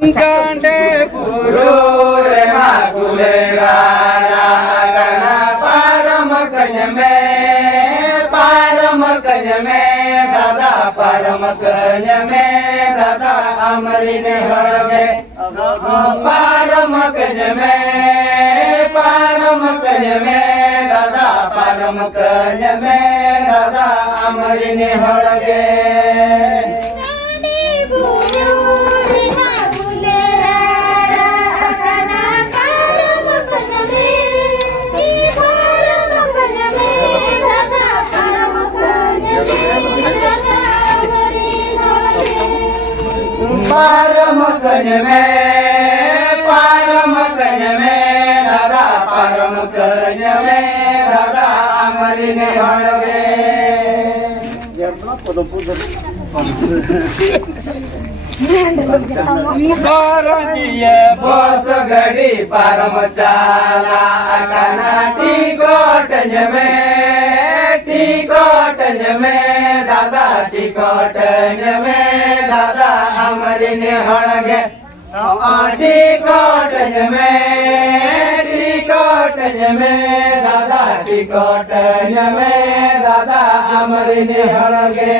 कांडे पुरो रे माकुलेरा रागना परम कज में सदा परम कज में सदा अमरिन हड़गे परम कज में दादा परम कज में दादा अमरिन हड़गे परम कज में दादा परम कज में दादा अमरिन हड़गे दिए बस गड़ी परम चाला टिकोटज में दादा टिकोटज में दादा अमरिन हड़गे टिकोटज में दादा टिकोटज में दादा अमरिन हड़गे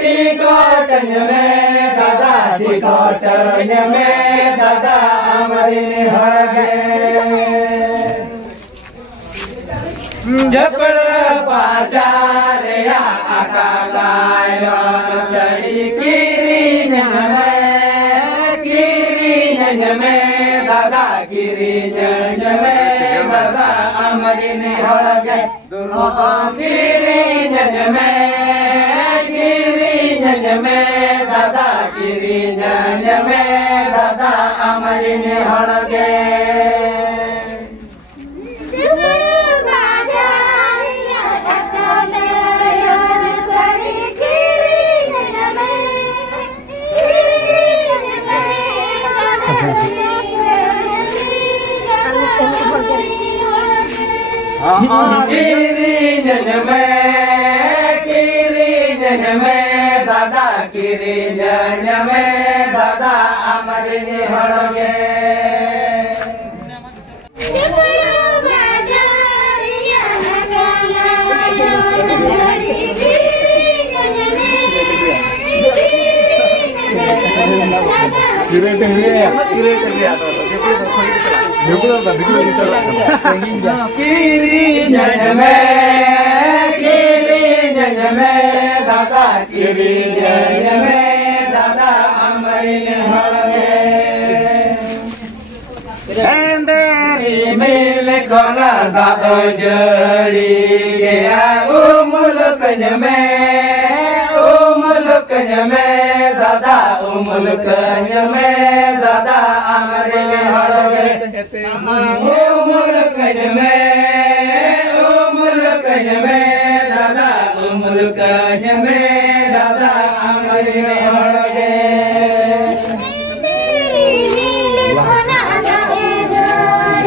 टिकोटज में दादा टिकोटज में दादा अमरिन हड़गे जपड़ बाजार अकालायो सड़ी किरीन में दादा किरीन में दादा अमरिन हड़गे किरीन में दादा किरीन में दादा अमरिन हड़गे किरीन में दादा किरीन में दादा अमरिन हड़गे किरीन में दादा किरीन में दादा अमरिन हड़गे मिल कोना दादो जड़ी गया ओ मुल्कज में दादा ओ मुल्कज में दादा अमरिन हड़गे ओ मुल्कज में दादा ओ मुल्कज में दादा अमरिन हड़गे बेटे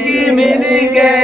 की मिन के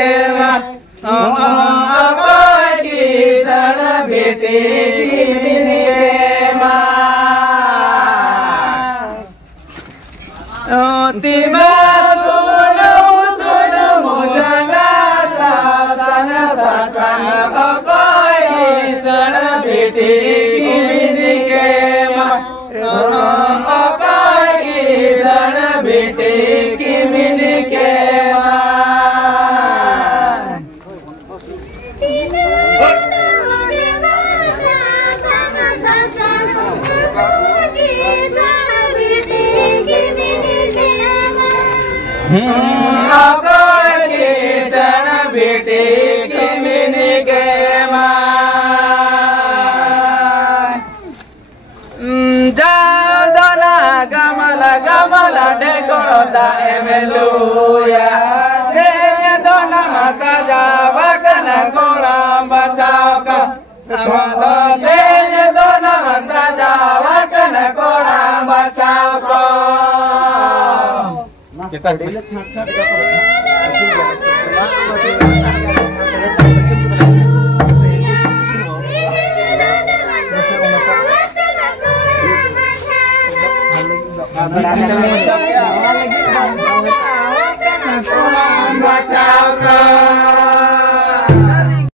हालेलुया ये दोना सजावा कन कोड़ा बचाओ का हमारा देश दोना सजावा कन कोड़ा बचाओ को kita dilihat sangat bacao